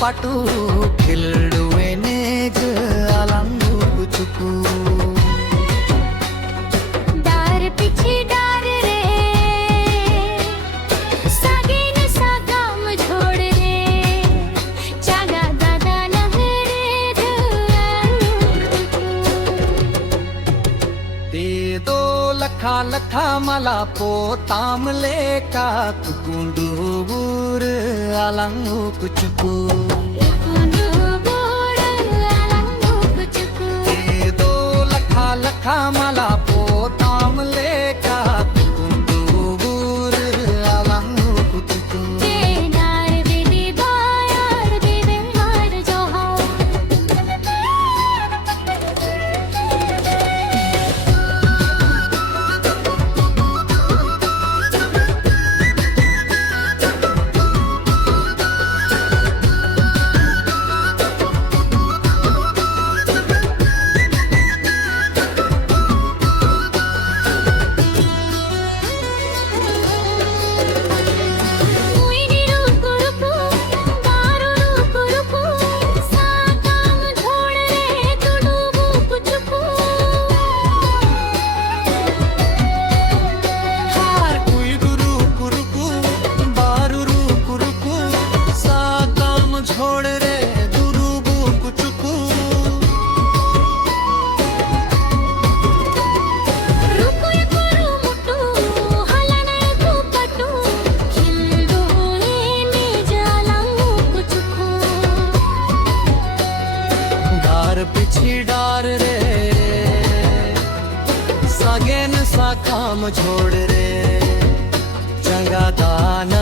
पाटू खिलडुए नेज अलंगू कुचुकू डार पिछे डार रे सागे न सागाम छोड़ रे चागा दादा लहरे दे दो लखा लखा मला पोताम लेका कुकुंडूबूर अलंगू कुचुकू दो लखा लखा मला पोताम लेका कुकुंडूबूर अलंगू कुचुकू डार बेदे बायार बेदे हार जोहा पिछी डार रे सागे न सा काम छोड़ रे चंगा दाना